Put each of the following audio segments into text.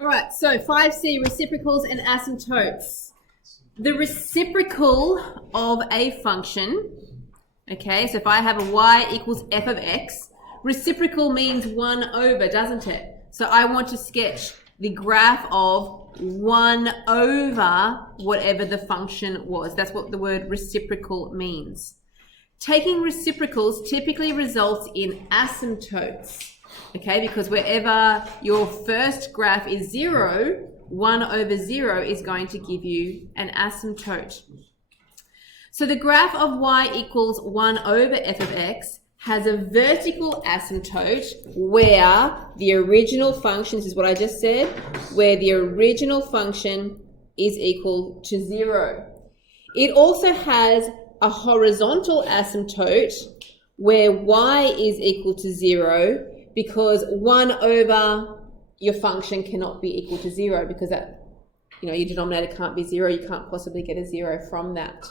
All right, so 5C, reciprocals and asymptotes. The reciprocal of a function, okay, so if I have a y equals f of x, reciprocal means 1 over, doesn't it? So I want to sketch the graph of 1 over whatever the function was. That's what the word reciprocal means. Taking reciprocals typically results in asymptotes, okay, because wherever your first graph is 0, 1 over 0 is going to give you an asymptote. So the graph of y equals 1 over f of x has a vertical asymptote where the original function, this is what I just said, where the original function is equal to 0. It also has a horizontal asymptote where y is equal to 0 because 1 over your function cannot be equal to 0 because that, your denominator can't be 0. You can't possibly get a 0 from that.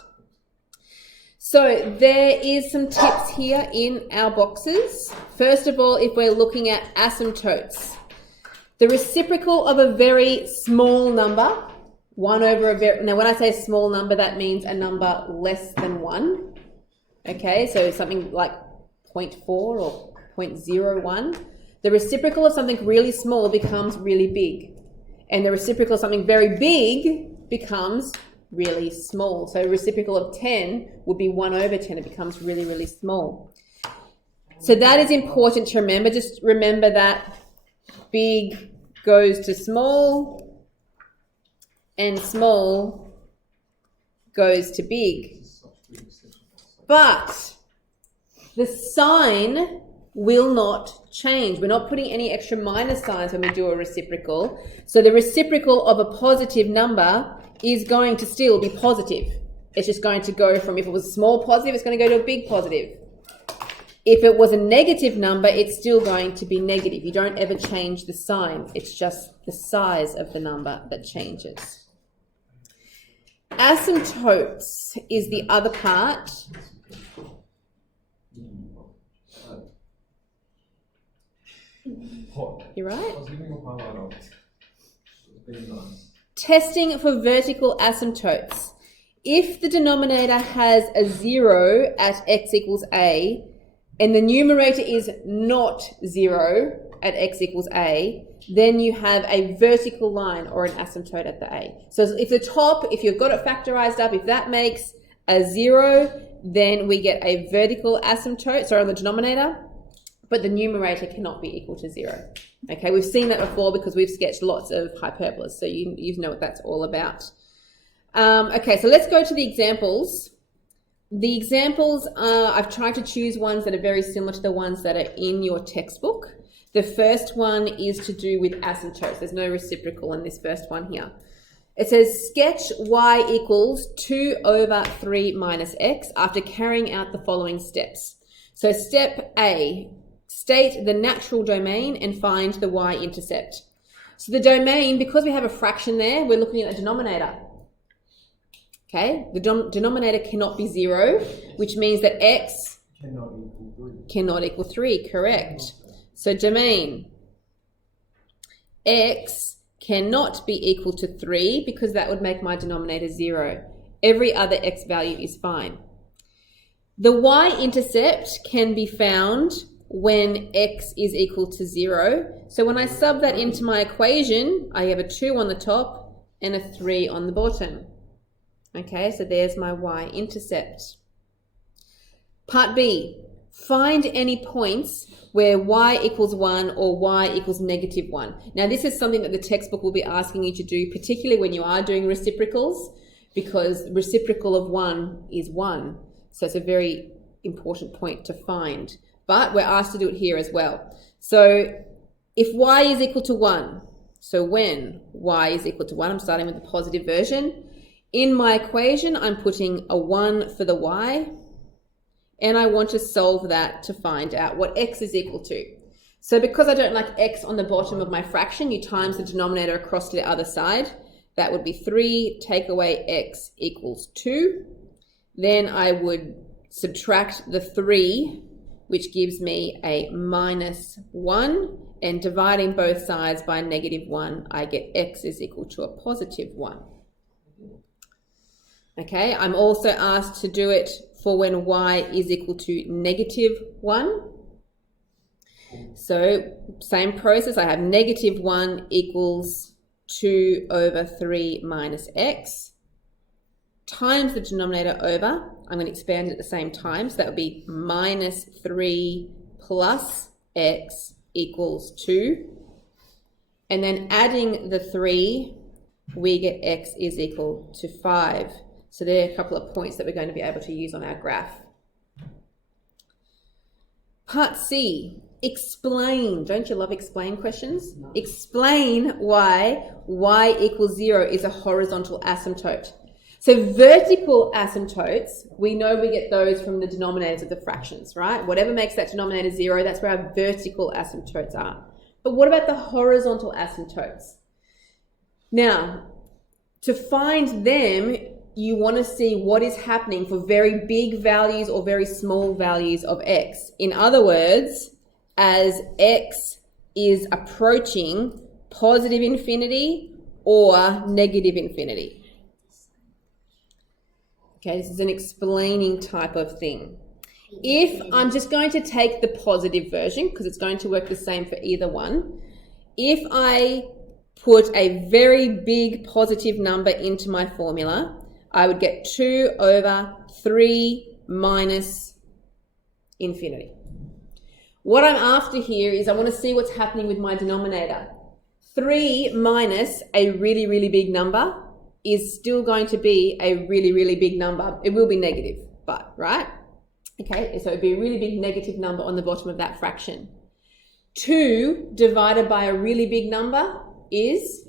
So there is some tips here in our boxes. First of all, if we're looking at asymptotes, the reciprocal of a very small number, 1 over a very, now when I say small number, that means a number less than 1. Okay, so something like 0.4 or 0.01. The reciprocal of something really small becomes really big. And the reciprocal of something very big becomes really small. So reciprocal of 10 would be 1 over 10. It becomes really, really small. So that is important to remember. Just remember that big goes to small and small goes to big. But the sign will not change. We're not putting any extra minus signs when we do a reciprocal. So the reciprocal of a positive number is going to still be positive. It's just going to go from, if it was a small positive, it's going to go to a big positive. If it was a negative number, it's still going to be negative. You don't ever change the sign. It's just the size of the number that changes. Asymptotes is the other part. You're right. Testing for vertical asymptotes. If the denominator has a 0 at x equals a, and the numerator is not 0 at x equals a, then you have a vertical line or an asymptote at the a. So if the top, if you've got it factorized up, if that makes a 0, then we get a vertical asymptote, on the denominator, but the numerator cannot be equal to 0. Okay, we've seen that before because we've sketched lots of hyperbolas, so you know what that's all about. Okay, so let's go to the examples. The examples are, I've tried to choose ones that are very similar to the ones that are in your textbook. The first one is to do with asymptotes. There's no reciprocal in this first one here. It says sketch y equals 2 over 3 minus x after carrying out the following steps. So step A, state the natural domain and find the y-intercept. So the domain, because we have a fraction there, we're looking at the denominator. Okay, the denominator cannot be 0, which means that x cannot equal 3, correct. So domain, x cannot be equal to 3 because that would make my denominator 0. Every other x value is fine. The y-intercept can be found when x is equal to 0. So when I sub that into my equation, I have a 2 on the top and a 3 on the bottom. Okay, so there's my y-intercept. Part B, find any points where y equals 1 or y equals negative 1. Now this is something that the textbook will be asking you to do, particularly when you are doing reciprocals, because reciprocal of 1 is 1. So it's a very important point to find. But we're asked to do it here as well. So if y is equal to 1, so when y is equal to 1, I'm starting with the positive version. In my equation, I'm putting a 1 for the y, and I want to solve that to find out what x is equal to. So because I don't like x on the bottom of my fraction, you times the denominator across to the other side. That would be 3, take away x equals 2. Then I would subtract the 3 which gives me a -1, and dividing both sides by -1, I get x is equal to a +1. Okay, I'm also asked to do it for when y is equal to -1. So same process, I have -1 equals 2/3 minus x times the denominator over. I'm going to expand it at the same time, so that would be -3 plus x equals 2. And then adding the 3, we get x is equal to 5. So there are a couple of points that we're going to be able to use on our graph. Part C, explain. Don't you love explain questions? No. Explain why y equals 0 is a horizontal asymptote. So vertical asymptotes, we know we get those from the denominators of the fractions, right? Whatever makes that denominator 0, that's where our vertical asymptotes are. But what about the horizontal asymptotes? Now, to find them, you want to see what is happening for very big values or very small values of x. In other words, as x is approaching positive infinity or negative infinity. Okay, this is an explaining type of thing. If I'm just going to take the positive version, because it's going to work the same for either one, if I put a very big positive number into my formula, I would get 2/3 minus infinity. What I'm after here is I want to see what's happening with my denominator. 3 minus a really, really big number is still going to be a really, really big number. It will be negative, but, right? Okay, so it would be a really big negative number on the bottom of that fraction. 2 divided by a really big number is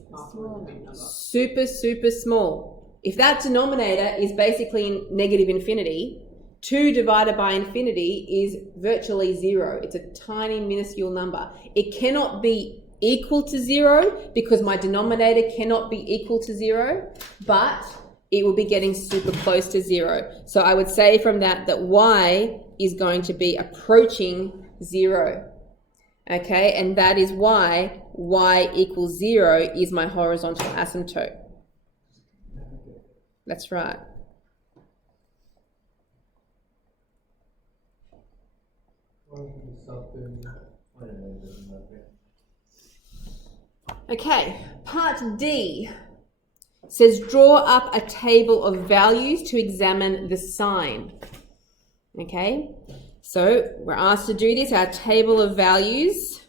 super, super small. If that denominator is basically negative infinity, 2 divided by infinity is virtually 0. It's a tiny, minuscule number. It cannot be equal to 0 because my denominator cannot be equal to 0, but it will be getting super close to 0. So I would say from that y is going to be approaching 0. Okay, and that is why y equals 0 is my horizontal asymptote. That's right. Okay, part D says draw up a table of values to examine the sign. Okay, so we're asked to do this, our table of values.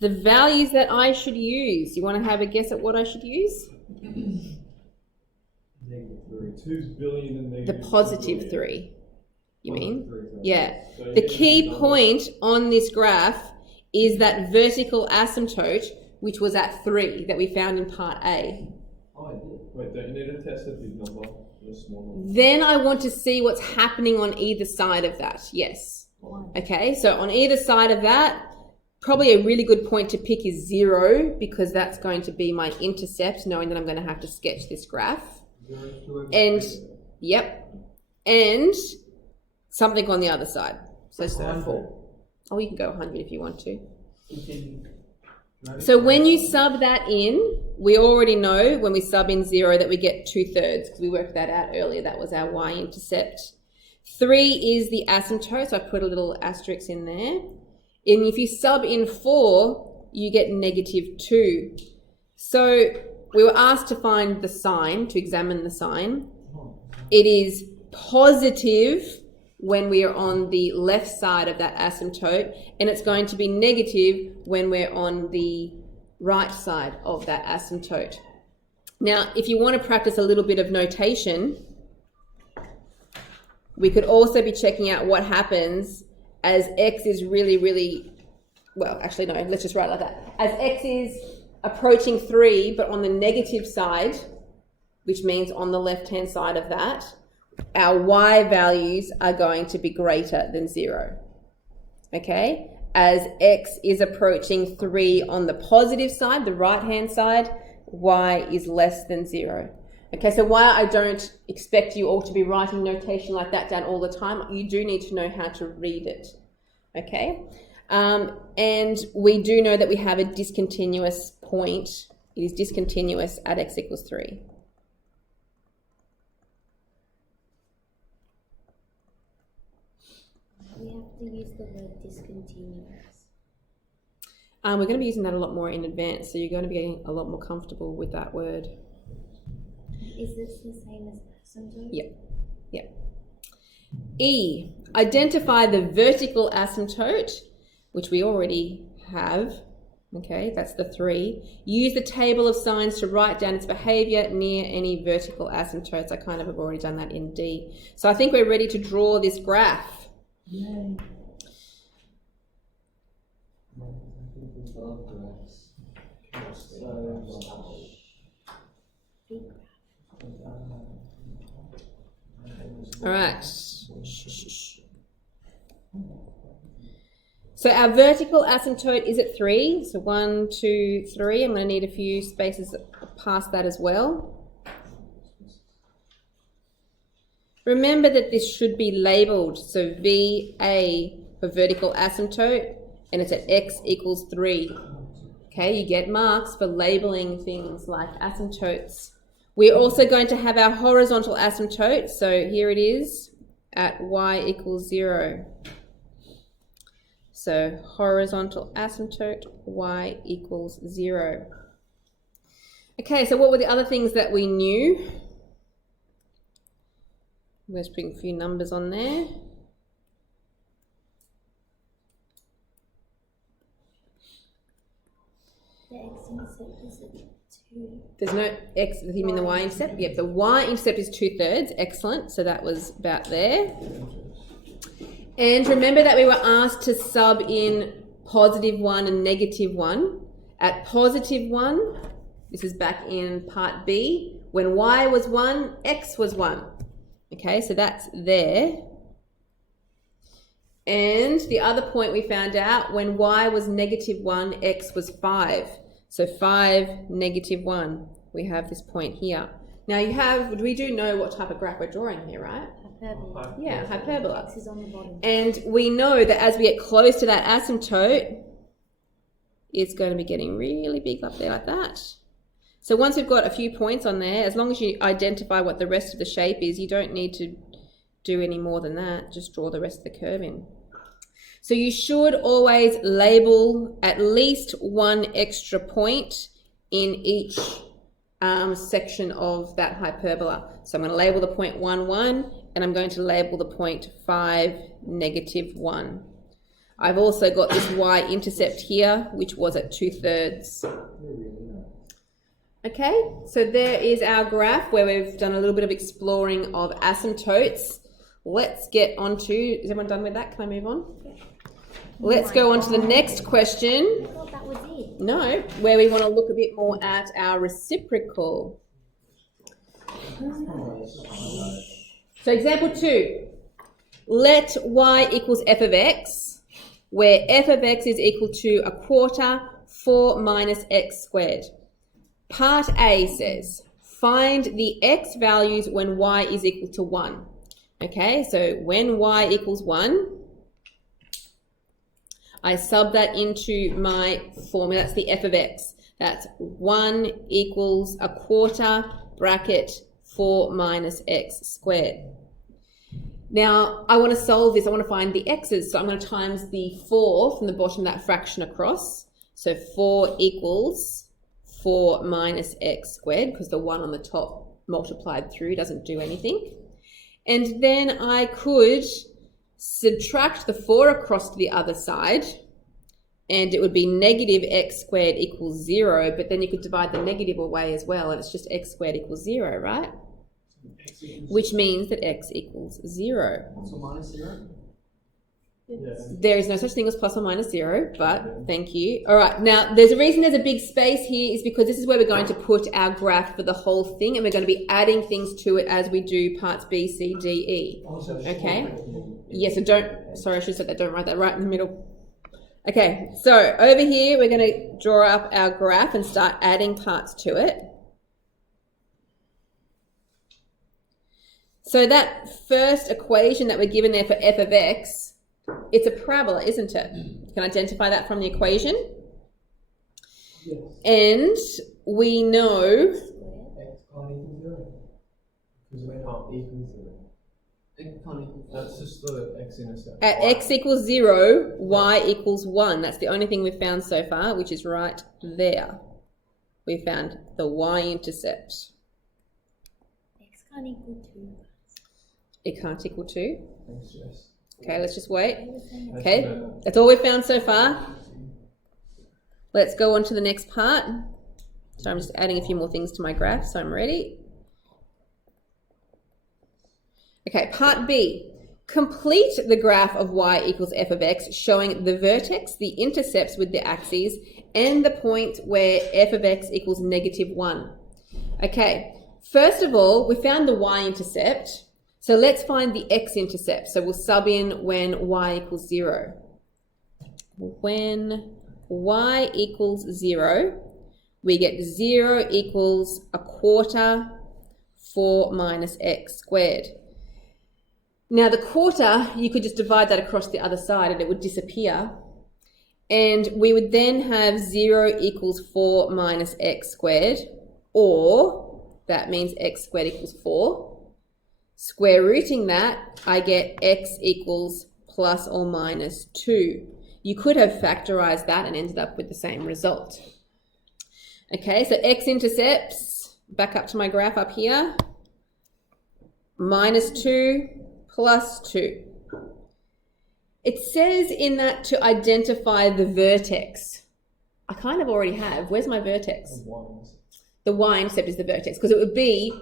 The values that I should use. You want to have a guess at what I should use? -2 billion and negative the positive 3. You mean? 3, yeah. So the key point on this graph is that vertical asymptote, which was at 3 that we found in part A. Oh, wait, don't you need to test a big number and a small number? Then I want to see what's happening on either side of that. Yes. Okay, so on either side of that, probably a really good point to pick is 0 because that's going to be my intercept, knowing that I'm going to have to sketch this graph. And, yep, and something on the other side. So 4. Oh, you can go 100 if you want to. So when you sub that in, we already know when we sub in 0 that we get 2/3 because we worked that out earlier. That was our y-intercept. 3 is the asymptote, so I put a little asterisk in there. And if you sub in 4, you get -2. So we were asked to find the sign, to examine the sign. It is positive when we are on the left side of that asymptote, and it's going to be negative when we're on the right side of that asymptote. Now, if you want to practice a little bit of notation, we could also be checking out what happens as x is really, really, well, actually, no, let's just write it like that. As x is approaching 3, but on the negative side, which means on the left-hand side of that, our y values are going to be greater than 0. Okay? As x is approaching 3 on the positive side, the right-hand side, y is less than 0. Okay, so while I don't expect you all to be writing notation like that down all the time, you do need to know how to read it. Okay, and we do know that we have a discontinuous point. It is discontinuous at x equals 3. We have to use the word discontinuous. We're going to be using that a lot more in advance, so you're going to be getting a lot more comfortable with that word. Is this the same as asymptote? Yep. Yep. E, identify the vertical asymptote, which we already have. Okay, that's the 3. Use the table of signs to write down its behavior near any vertical asymptotes. I kind of have already done that in D. So I think we're ready to draw this graph. Yay. All right. So our vertical asymptote is at 3. So 1, 2, 3. I'm going to need a few spaces past that as well. Remember that this should be labelled. So VA for vertical asymptote, and it's at x equals 3. Okay, you get marks for labelling things like asymptotes. We're also going to have our horizontal asymptote. So here it is at y equals 0. So horizontal asymptote, y equals 0. Okay, so what were the other things that we knew? Let's bring a few numbers on there. The x-intercept is at 2. There's no x, you mean the y-intercept? Yep, the y-intercept is 2/3. Excellent. So that was about there. And remember that we were asked to sub in +1 and -1. At +1, this is back in part B, when y was 1, x was 1. Okay, so that's there. And the other point we found out, when y was -1, x was 5. So 5, -1. We have this point here. Now we do know what type of graph we're drawing here, right? Hyperbola. Yeah, hyperbola. X is on the bottom. And we know that as we get close to that asymptote, it's going to be getting really big up there like that. So once we've got a few points on there, as long as you identify what the rest of the shape is, you don't need to do any more than that. Just draw the rest of the curve in. So you should always label at least one extra point in each section of that hyperbola. So I'm going to label the point 1, 1, and I'm going to label the point 5, -1. I've also got this y-intercept here, which was at 2/3. Okay, so there is our graph where we've done a little bit of exploring of asymptotes. Let's get on to, is everyone done with that? Can I move on? Yeah. Let's go on to the next question. I thought that was it. No, where we want to look a bit more at our reciprocal. So example 2, let y equals f of x, where f of x is equal to 1/4 4 minus x squared. Part A says, find the x values when y is equal to 1. Okay, so when y equals 1, I sub that into my formula. That's the f of x. That's 1 equals 1/4 bracket 4 minus x squared. Now, I want to solve this. I want to find the x's. So I'm going to times the 4 from the bottom of that fraction across. So 4 equals 4 minus x squared, because the 1 on the top multiplied through doesn't do anything. And then I could subtract the 4 across to the other side, and it would be negative x squared equals 0, but then you could divide the negative away as well, and it's just x squared equals 0, right? Which means that x equals 0. Also minus 0? There is no such thing as plus or minus 0, but thank you. All right, now there's a reason there's a big space here is because this is where we're going to put our graph for the whole thing, and we're going to be adding things to it as we do parts B, C, D, E. Okay? Yes, so sorry, I should have said that, don't write that right in the middle. Okay, so over here, we're going to draw up our graph and start adding parts to it. So that first equation that we're given there for f of x, it's a parabola, isn't it? You can identify that from the equation. Yes. And we know X can't equal 0. Because it can't equal 0. That's just the x-intercept. at x equals 0, y equals 1. That's the only thing we've found so far, which is right there. We found the y-intercept. X can't equal 2. It can't equal 2. Thanks, Jess. Okay, let's just wait. I was saying it's Okay, that's all we've found so far. Let's go on to the next part. So I'm just adding a few more things to my graph, so I'm ready. Okay, part B. Complete the graph of y equals f of x, showing the vertex, the intercepts with the axes, and the point where f of x equals -1. Okay, first of all, we found the y-intercept. So let's find the x-intercept. So we'll sub in when y equals 0. When y equals 0, we get 0 equals 1/4 4 minus x squared. Now the quarter, you could just divide that across the other side and it would disappear. And we would then have 0 equals 4 minus x squared, or that means x squared equals 4. Square rooting that, I get x equals plus or minus 2. You could have factorized that and ended up with the same result. Okay, so x-intercepts, back up to my graph up here, -2 plus 2. It says in that to identify the vertex. I kind of already have. Where's my vertex? The y-intercept is the vertex, because it would be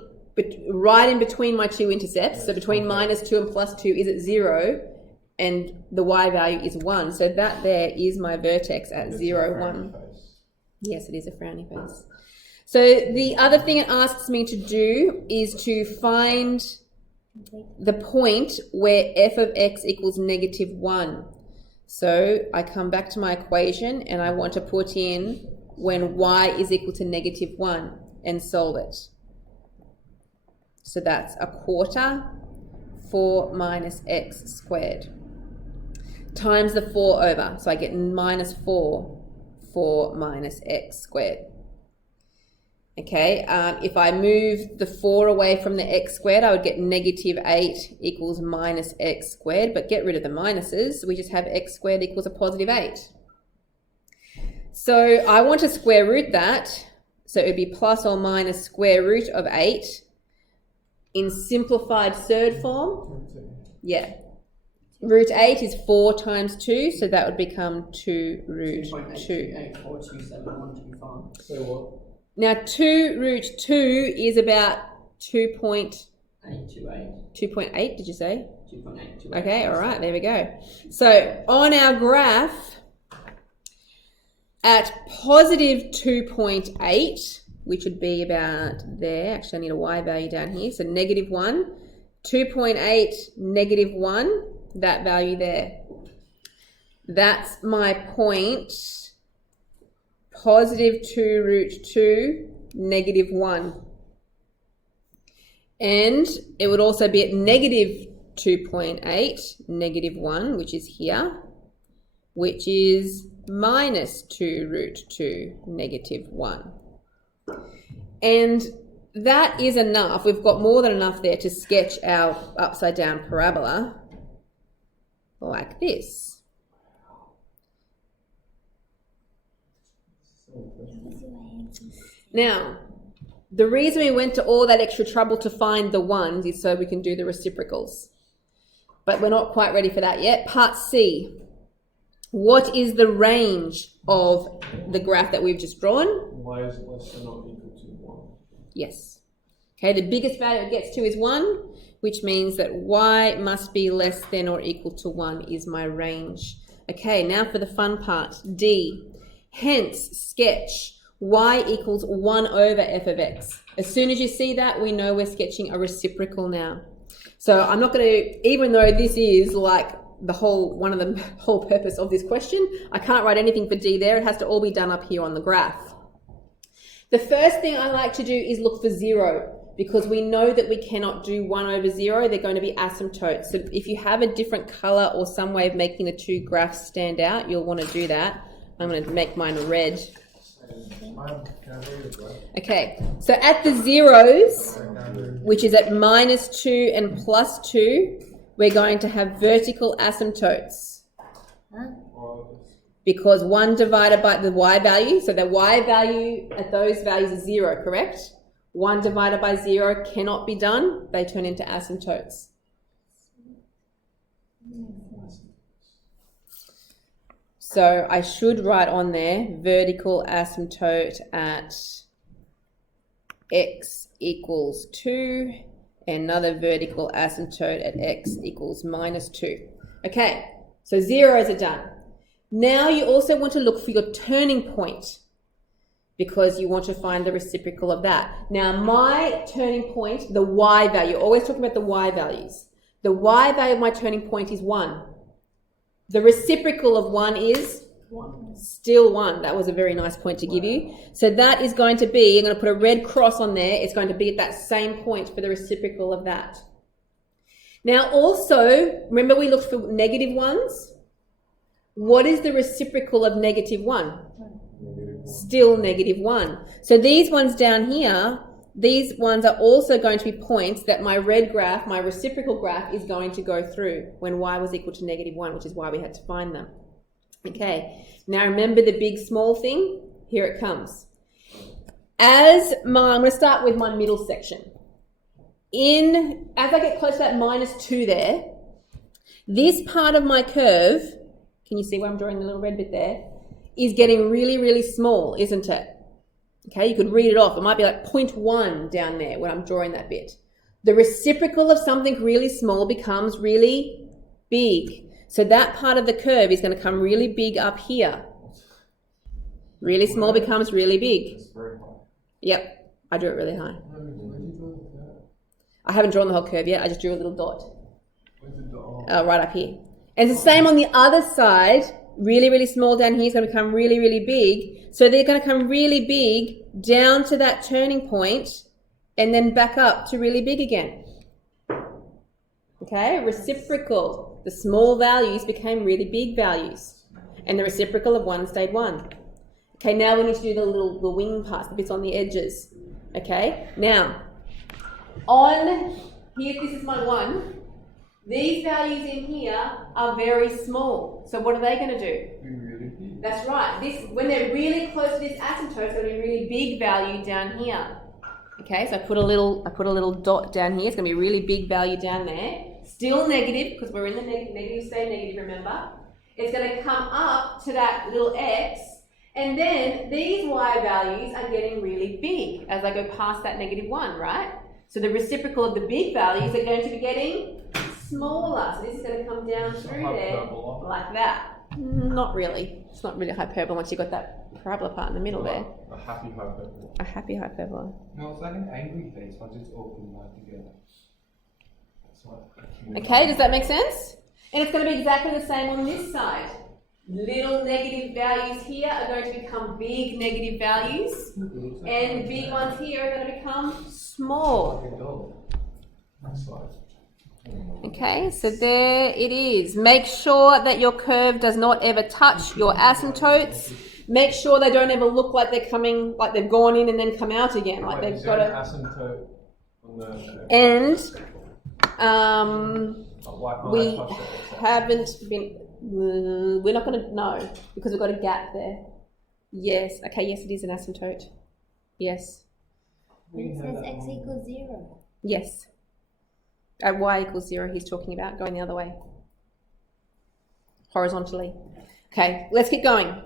right in between my two intercepts. So between -2 and +2 is at 0, and the y value is 1. So that there is my vertex at 0, 1. Yes, it is a frowny face. So the other thing it asks me to do is to find the point where f of x equals -1. So I come back to my equation and I want to put in when y is equal to -1 and solve it. So that's 1/4 4 minus x squared times the 4 over. So I get -4 4 minus x squared. Okay, if I move the 4 away from the x squared, I would get -8 equals minus x squared, but get rid of the minuses. We just have x squared equals a +8. So I want to square root that. So it would be plus or minus square root of 8 in simplified third form. Yeah. Root 8 is 4 times 2, so that would become 2 root 2. 2.8427125. So what? Now 2 root 2 is about 2.8, did you say? 2.828. Okay, all right, there we go. So on our graph, at positive 2.8, which would be about there, actually I need a y value down here, so -1, 2.8, -1, that value there. That's my point, positive 2 root 2, -1. And it would also be at -2.8, -1, which is here, which is minus 2 root 2, -1. And that is enough. We've got more than enough there to sketch our upside down parabola like this. Now, the reason we went to all that extra trouble to find the ones is so we can do the reciprocals. But we're not quite ready for that yet. Part C. What is the range of the graph that we've just drawn? Y is less than or equal to 1. Yes. Okay, the biggest value it gets to is 1, which means that y must be less than or equal to 1 is my range. Okay, now for the fun part, D. Hence, sketch y equals 1 over f of x. As soon as you see that, we know we're sketching a reciprocal now. So I'm not going to, even though this is like one of the whole purpose of this question, I can't write anything for D there. It has to all be done up here on the graph. The first thing I like to do is look for 0, because we know that we cannot do 1 over 0. They're going to be asymptotes. So if you have a different color or some way of making the two graphs stand out, you'll want to do that. I'm going to make mine red. Okay, so at the zeros, which is at -2 and +2, we're going to have vertical asymptotes. Because 1 divided by the y value, so the y value at those values is 0, correct? 1 divided by 0 cannot be done. They turn into asymptotes. So I should write on there vertical asymptote at x equals 2, and another vertical asymptote at x equals -2. Okay, so zeros are done. Now you also want to look for your turning point because you want to find the reciprocal of that. Now my turning point, the y value, always talking about the y values. The y value of my turning point is 1. The reciprocal of 1 is 1. Still 1. That was a very nice point to give you. So that is going to be, I'm going to put a red cross on there. It's going to be at that same point for the reciprocal of that. Now also, remember we looked for negative ones? What is the reciprocal of -1? Still -1. So these ones down here, these ones are also going to be points that my red graph, my reciprocal graph, is going to go through when y was equal to -1, which is why we had to find them. Okay, now remember the big small thing? Here it comes. I'm going to start with my middle section. As I get close to that -2 there, this part of my curve, can you see where I'm drawing the little red bit there, is getting really, really small, isn't it? Okay, you could read it off. It might be like 0.1 down there when I'm drawing that bit. The reciprocal of something really small becomes really big. So that part of the curve is going to come really big up here. Really small becomes really big. Yep, I drew it really high. I haven't drawn the whole curve yet. I just drew a little dot. Right up here. And it's the same on the other side. Really, really small down here is going to become really, really big. So they're going to come really big down to that turning point and then back up to really big again. Okay, reciprocal. The small values became really big values. And the reciprocal of 1 stayed 1. Okay, now we need to do the wing parts, the bits on the edges. Okay, now, on here, this is my 1. These values in here are very small. So what are they going to do? Really big. That's right. When they're really close to this asymptote, it's going to be a really big value down here. Okay, so I put a little dot down here. It's going to be a really big value down there. Still negative, because we're in the negative, stay negative, remember. It's going to come up to that little x, and then these y values are getting really big as I go past that -1, right? So the reciprocal of the big values are going to be getting smaller. So this is going to come down through there like that. Not really. It's not really hyperbola once you've got that parabola part in the middle there. A happy hyperbola. A happy hyperbola. No, it's like an angry face once it's all combined together. Okay, does that make sense? And it's going to be exactly the same on this side. Little negative values here are going to become big negative values, and the big ones here are going to become small. Okay, so there it is. Make sure that your curve does not ever touch your asymptotes. Make sure they don't ever look like they're coming, like they've gone in and then come out again. Like they've got a asymptote on the we haven't been. We're not going to know because we've got a gap there. Yes. Okay. Yes, it is an asymptote. Yes. It says x equals 0. Yes. At y equals 0, he's talking about going the other way. Horizontally. Okay, let's keep going.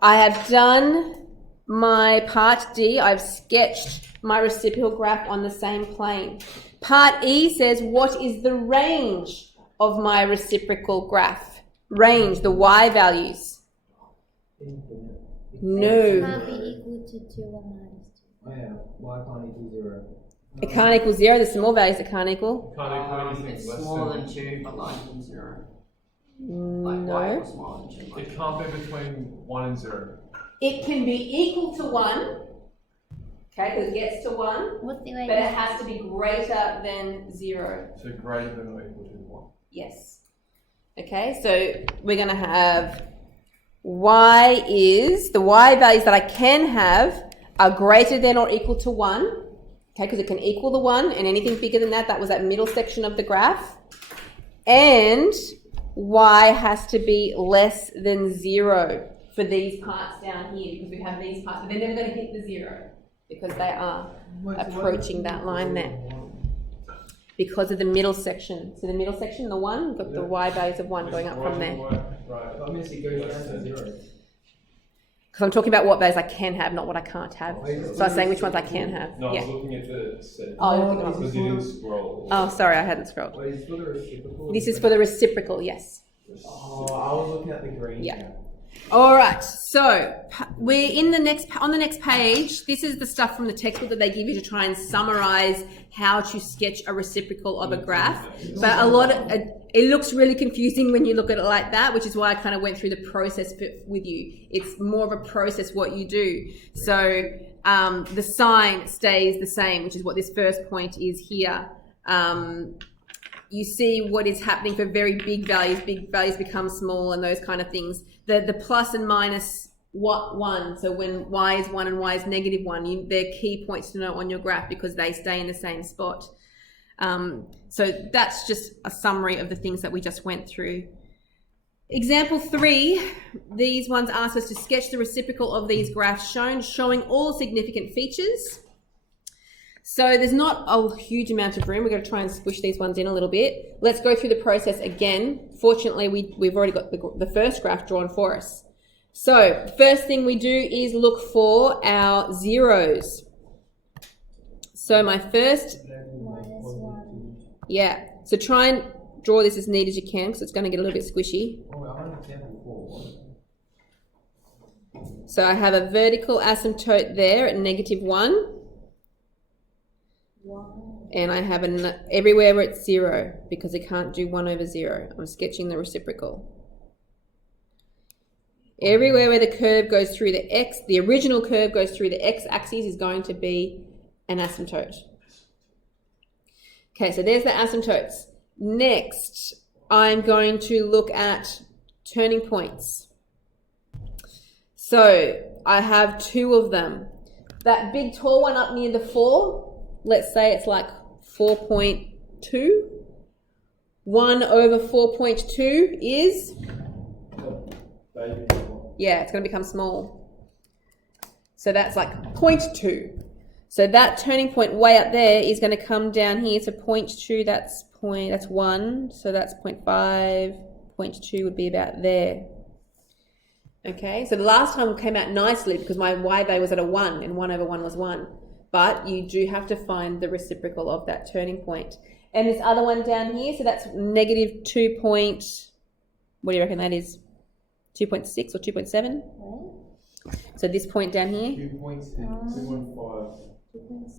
I have done my part D. I've sketched my reciprocal graph on the same plane. Part E says, what is the range of my reciprocal graph? Range, the y values. No. It can't be equal to 2 or minus 2. Oh yeah, y can't equal 0. It can't equal 0. There's small values that can't equal. Can't equal anything It's less smaller than. than 2, but larger than 0. Like y No. equals smaller than 2. It can't be between 1 and 0. It can be equal to 1. Okay, because it gets to 1, What's the but it has to be greater than 0. So greater than or equal to 1. Yes. Okay, so we're going to have y is, the y values that I can have are greater than or equal to 1. Okay, because it can equal the 1, and anything bigger than that, that was that middle section of the graph. And y has to be less than 0 for these parts down here, because we have these parts, but they're never going to hit the 0 because they are approaching that line there. Because of the middle section. So the middle section, the 1, we've got the y values of 1 going up from there. Right. That means it goes down to 0. Because I'm talking about what values I can have, not what I can't have. So I'm saying which ones I can have. No, I Yeah. was looking at the set. Oh, you're looking at Because you didn't scroll. Oh, sorry, I hadn't scrolled. Wait, is it for the reciprocal? This is for the reciprocal, yes. Oh, I was looking at the green. Yeah. All right, so we're in on the next page. This is the stuff from the textbook that they give you to try and summarize how to sketch a reciprocal of a graph. But it looks really confusing when you look at it like that, which is why I kind of went through the process with you. It's more of a process what you do. So the sign stays the same, which is what this first point is here. You see what is happening for very big values become small and those kind of things. The plus and minus 1, so when y is 1 and y is -1, they're key points to know on your graph because they stay in the same spot. So that's just a summary of the things that we just went through. Example 3, these ones ask us to sketch the reciprocal of these graphs showing all significant features. So there's not a huge amount of room. We're going to try and squish these ones in a little bit. Let's go through the process again. Fortunately, we've already got the first graph drawn for us. So first thing we do is look for our zeros. So my first, -1. yeah. So try and draw this as neat as you can because it's going to get a little bit squishy. Oh, I want an example 4. So I have a vertical asymptote there at -1. 1. And I have everywhere where it's 0 because I can't do 1 over 0. I'm sketching the reciprocal. Everywhere where the curve goes through the x, the original curve goes through the x-axis is going to be an asymptote. Okay, so there's the asymptotes. Next, I'm going to look at turning points. So I have 2 of them. That big tall one up near the 4, let's say it's like 4.2. 1 over 4.2 is? Yeah, it's going to become small. So that's like 0.2. So that turning point way up there is going to come down here to 0.2. That's 1. So that's 0.5. 0.2 would be about there. Okay, so the last time came out nicely because my y value was at a 1 and 1 over 1 was 1. But you do have to find the reciprocal of that turning point. And this other one down here, so that's -2 what do you reckon that is? 2.6 or 2.7? So this point down here, 2.5.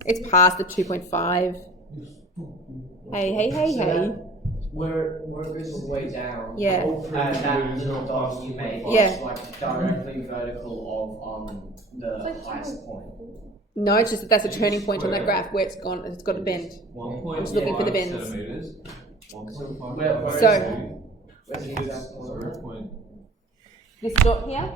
it's past the 2.5. Hey. Where it goes all the way down. Yeah. That little dot you made Yeah. is like directly vertical of the highest point. No, it's just that's a turning point on that graph where it's gone. It's got a bend. 1.5 I'm just looking for the bends. centimeters. 1.5. Where So- where's the exact point? 0.75. This dot here.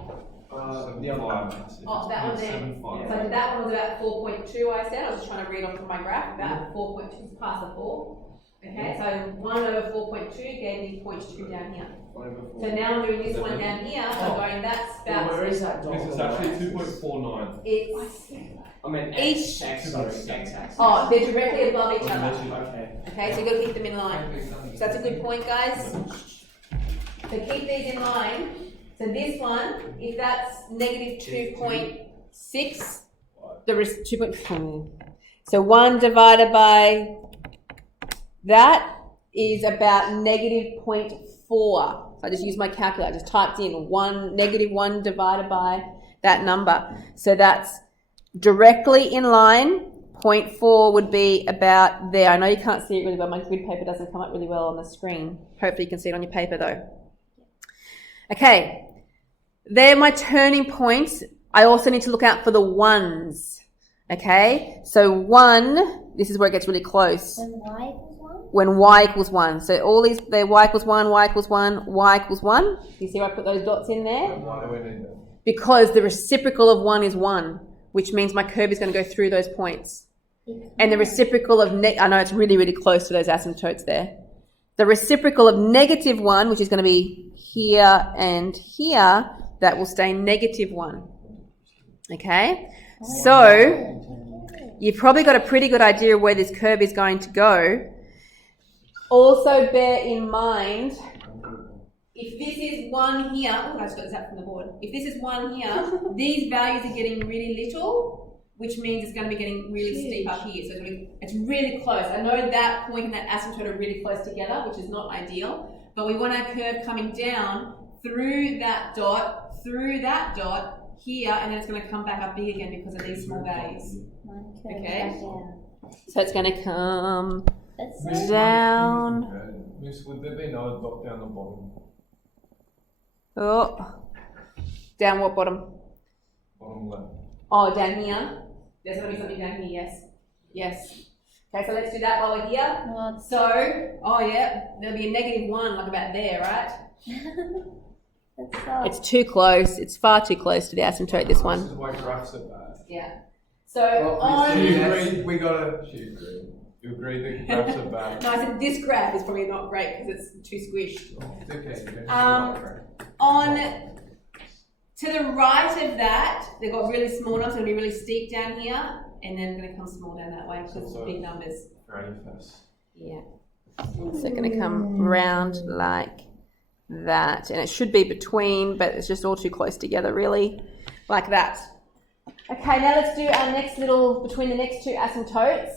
The other one. Oh, that one there. 0.75. So that one was about 4.2. I said I was just trying to read off from my graph. About 4.2 is past the 4. Okay, so 1 over 4.2 gave me 0.2 down here. So now I'm doing this one down here. So I'm going that's about. Where is that dot? This is actually 2.49. It's I mean Each- X, sorry, X. oh, they're directly above each other. Okay. Okay, so you've got to keep them in line. So that's a good point, guys. So keep these in line. So this one, if that's -2.6, the rest 2.4. So 1 divided by that is about -0.4. So I just used my calculator, just typed in -1 divided by that number. So that's directly in line. 0.4 would be about there. I know you can't see it really well. My grid paper doesn't come up really well on the screen. Hopefully you can see it on your paper though. Okay, they're my turning points. I also need to look out for the 1s. Okay, so 1, this is where it gets really close. When y equals 1? When y equals 1. So all these, the y equals 1, y equals 1, y equals 1. You see why I put those dots in there? Why do we need that? Because the reciprocal of 1 is 1, which means my curve is going to go through those points. And the reciprocal of, I know it's really, really close to those asymptotes there. The reciprocal of -1, which is going to be here and here, that will stay -1. Okay? So, you've probably got a pretty good idea of where this curve is going to go. Also bear in mind, if this is 1 here, oh, I just got this out from the board. If this is 1 here, these values are getting really little, which means it's going to be getting really steep up here. So it's really close. I know that point and that asymptote are really close together, which is not ideal, but we want our curve coming down through that dot, here, and then it's going to come back up big again because of these small values. Okay? So it's going to come down. Miss, would there be no dot down the bottom? Oh, down what bottom? Bottom left. Oh, down here. There's going to be something down here, yes. Yes. Okay, so let's do that while we're here. So, oh yeah, there'll be a -1, like about there, right? It's too close. It's far too close to the asymptote, this This one. is why graphs are bad. Yeah. So, Do you on... agree? We gotta. She agreed. You agree that graphs are bad? No, I said this graph is probably not great because it's too squished. Oh, it's okay. On... To the right of that, they've got really small numbers. It's going to be really steep down here, and then going to come small down that way because it's big numbers. Granny face. Yeah. So it's going to come round like that, and it should be between, but it's just all too close together, really, like that. Okay, now let's do our next little, between the next two asymptotes.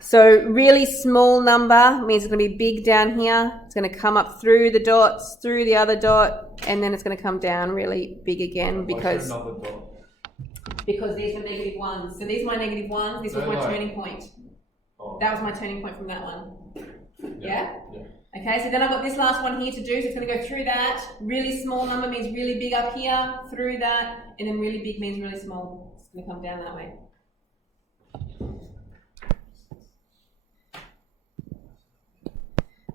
So really small number means it's going to be big down here. It's going to come up through the dots, through the other dot, and then it's going to come down really big again because another dot. these are -1s. So these are my -1s. This was my turning point. Oh. That was my turning point from that one. Yeah? Yeah. Okay, so then I've got this last one here to do, so it's going to go through that. Really small number means really big up here, through that, and then really big means really small. It's going to come down that way.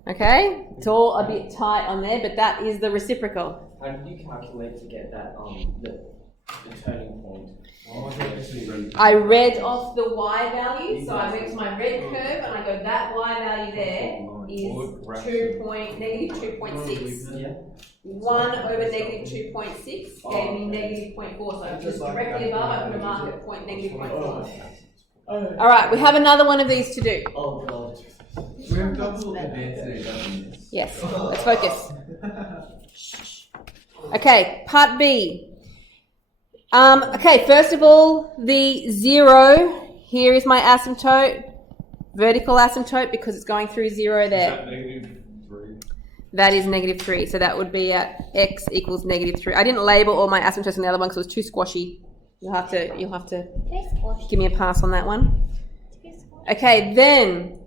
Okay, it's all a bit tight on there, but that is the reciprocal. How did you calculate to get that the turning point? I read off the y value, so I went to my red curve and I go that y value there is -2.6. Yeah. 1 over -2.6 gave me -0.4, so just directly above I put a mark at -0.4. Alright, we have another one of these to do. Oh god. We have double advantage, don't we? Yes, let's focus. Okay, part B. Okay, first of all, the 0, here is my asymptote, vertical asymptote, because it's going through 0 there. Is that -3? That is -3, so that would be at x equals -3. I didn't label all my asymptotes in the other one because it was too squashy. You'll have to give me a pass on that one. Okay, then,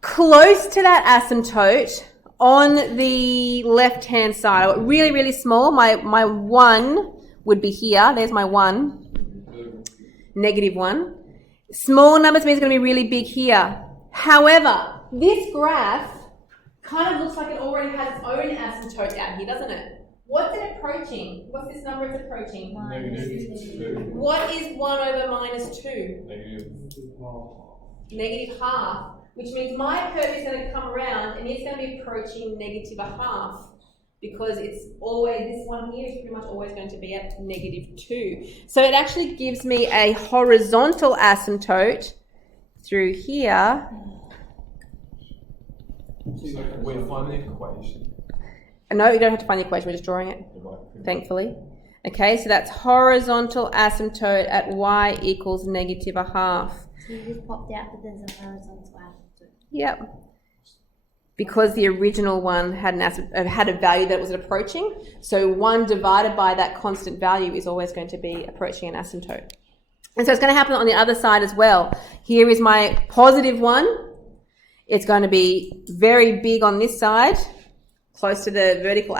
close to that asymptote, on the left-hand side, I got really, really small, my 1 would be here. There's my 1, -1. Small numbers means it's going to be really big here. However, this graph kind of looks like it already has its own asymptote out here, doesn't it? What's it approaching? What's this number it's approaching? -2. What is 1 over -2? -half. -half, which means my curve is going to come around and it's going to be approaching -1/2 because it's always, this one here is pretty much always going to be at -2. So it actually gives me a horizontal asymptote through here. So we're finding an equation. No, you don't have to find the equation, we're just drawing it, thankfully. Okay, so that's horizontal asymptote at y equals -1/2. So you just popped out that there's a horizontal asymptote. Yep. Because the original one had had a value that was approaching, so 1 divided by that constant value is always going to be approaching an asymptote. And so it's going to happen on the other side as well. Here is my +1. It's going to be very big on this side, close to the vertical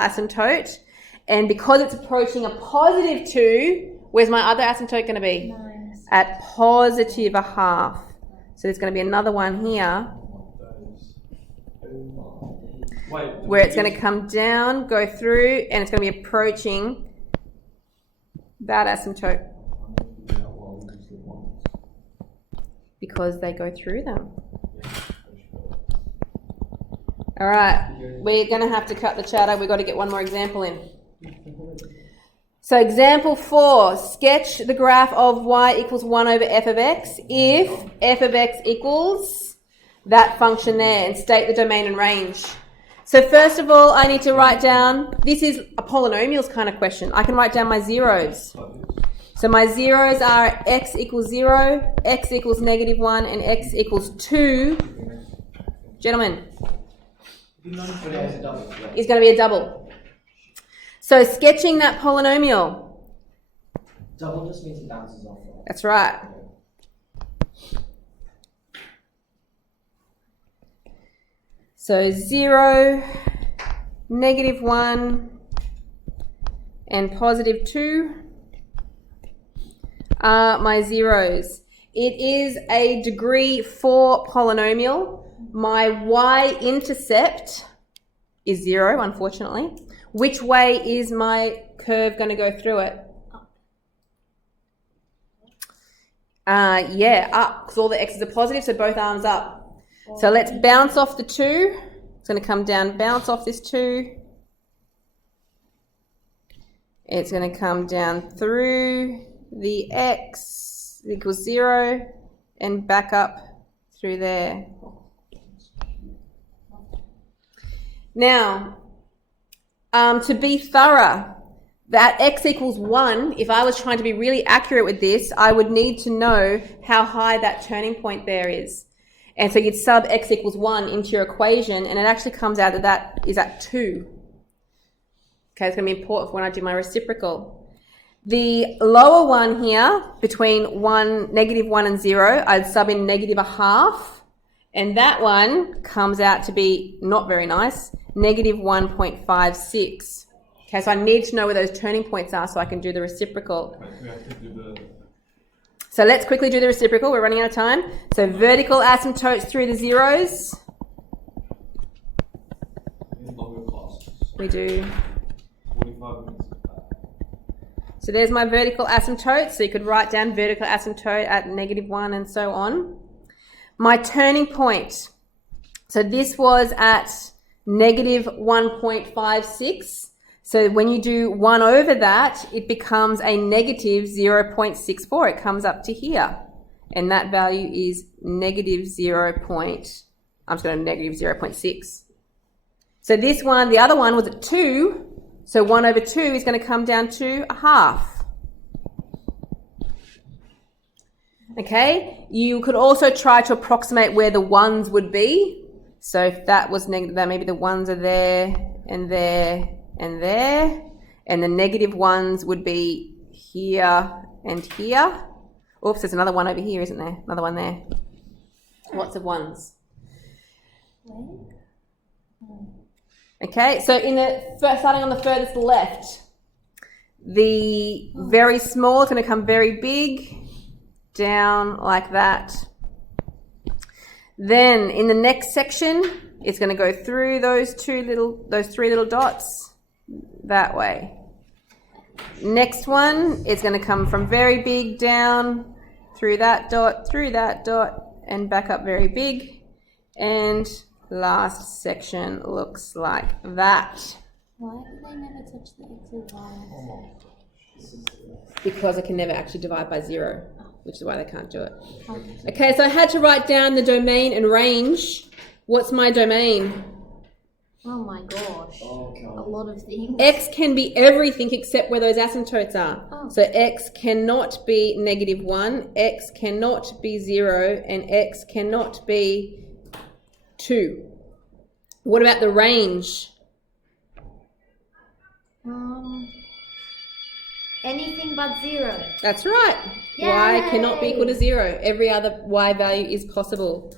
and because it's approaching a +2, where's my other asymptote going to be? at positive a half. So there's going to be another one here where it's going to come down, go through, and it's going to be approaching that asymptote because they go through them. All right, we're going to have to cut the chatter. We've got to get one more example in. So example 4, sketch the graph of y equals 1 over f of x if f of x equals that function there, and state the domain and range. So first of all, I need to write down, this is a polynomials kind of question. I can write down my zeros. So my zeros are x equals 0, x equals -1, and x equals 2. Gentlemen, is going to be a double. So sketching that polynomial. Double just means it bounces off. That's right. So 0, -1, and +2 are my zeros. It is a degree 4 polynomial. My y-intercept is 0, unfortunately. Which way is my curve going to go through it? Yeah, up, because all the x's are positive, so both arms up. So let's bounce off the 2. It's going to come down, bounce off this 2. It's going to come down through the x equals 0 and back up through there. Now, to be thorough, that x equals 1, if I was trying to be really accurate with this, I would need to know how high that turning point there is. And so you'd sub x equals 1 into your equation, and it actually comes out that that is at 2. Okay, it's going to be important for when I do my reciprocal. The lower one here, between -1 and 0, I'd sub in -1/2, and that one comes out to be not very nice, -1.56. Okay, so I need to know where those turning points are so I can do the reciprocal. We have to do the... So let's quickly do the reciprocal. We're running out of time. So vertical asymptotes through the zeros. longer classes. We do. 45 minutes. So there's my vertical asymptote. So you could write down vertical asymptote at -1 and so on. My turning point. So this was at -1.56. So when you do 1 over that, it becomes a -0.64. It comes up to here. And that value is I'm just going to -0.6. So this one, the other one was at 2. So 1 over 2 is going to come down to 1/2. Okay, you could also try to approximate where the ones would be. So if that was negative, that maybe the ones are there and there and there, and the negative ones would be here and here. Oops, there's another one over here, isn't there? Another one there. Lots of ones. Okay, so starting on the furthest left, the very small is going to come very big, down like that. Then in the next section, it's going to go through those three little dots that way. Next one is going to come from very big down through that dot, and back up very big. And last section looks like that. Why do they never touch the x or y? Because I can never actually divide by 0, which is why they can't do it. Okay, so I had to write down the domain and range. What's my domain? Oh my gosh. Okay. A lot of things. X can be everything except where those asymptotes are. Oh. So X cannot be -1, X cannot be 0, and X cannot be 2. What about the range? Anything but 0. That's right. Yay! Y cannot be equal to 0. Every other Y value is possible.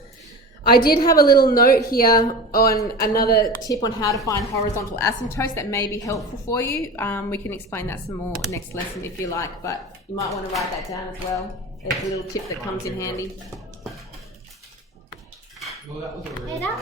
I did have a little note here on another tip on how to find horizontal asymptotes that may be helpful for you. We can explain that some more next lesson if you like, but you might want to write that down as well. It's a little tip that comes in handy. Well, that was a really Hey, that